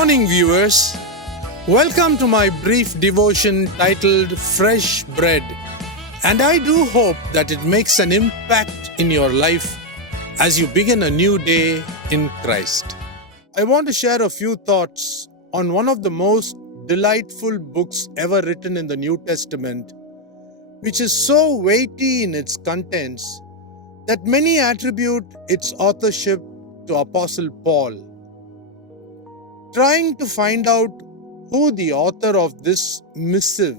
morning, viewers. Welcome to my brief devotion titled Fresh Bread. And I do hope that it makes an impact in your life as you begin a new day in Christ. I want to share a few thoughts on one of the most delightful books ever written in the New Testament, which is so weighty in its contents that many attribute its authorship to Apostle Paul. Trying to find out who the author of this missive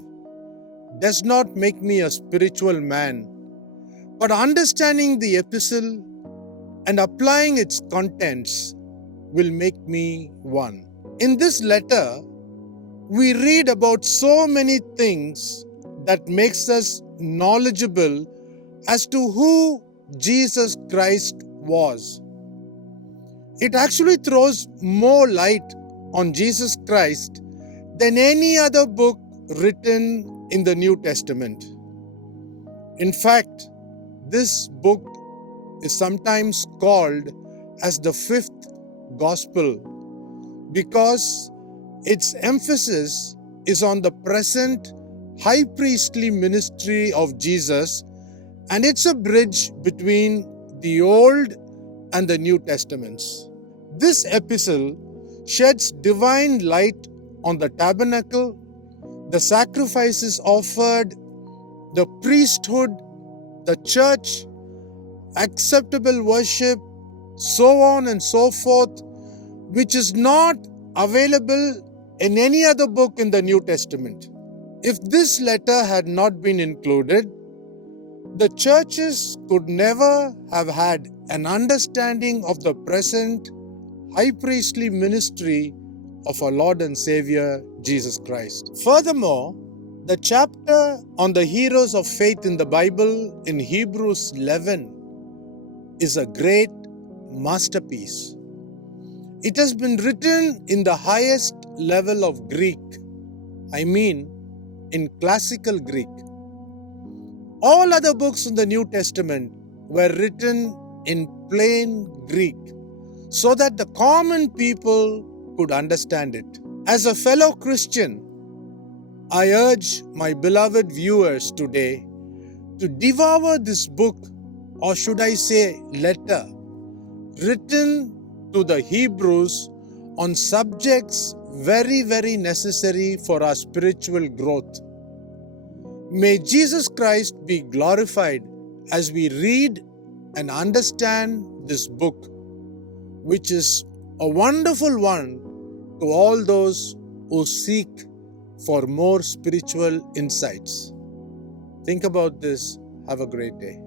does not make me a spiritual man, but understanding the epistle and applying its contents will make me one. In this letter, we read about so many things that makes us knowledgeable as to who Jesus Christ was. It actually throws more light on Jesus Christ than any other book written in the New Testament. In fact, this book is sometimes called as the fifth gospel because its emphasis is on the present high priestly ministry of Jesus, and it's a bridge between the Old and the New Testaments. This epistle sheds divine light on the tabernacle, the sacrifices offered, the priesthood, the church, acceptable worship, so on and so forth, which is not available in any other book in the New Testament. If this letter had not been included, the churches could never have had an understanding of the present high priestly ministry of our Lord and Savior, Jesus Christ. Furthermore, the chapter on the heroes of faith in the Bible in Hebrews 11 is a great masterpiece. It has been written in the highest level of Greek, in classical Greek. All other books in the New Testament were written in plain Greek so that the common people could understand it. As a fellow Christian, I urge my beloved viewers today to devour this book, or should I say letter, written to the Hebrews on subjects very, very necessary for our spiritual growth. May Jesus Christ be glorified as we read and understand this book, which is a wonderful one to all those who seek for more spiritual insights. Think about this. Have a great day.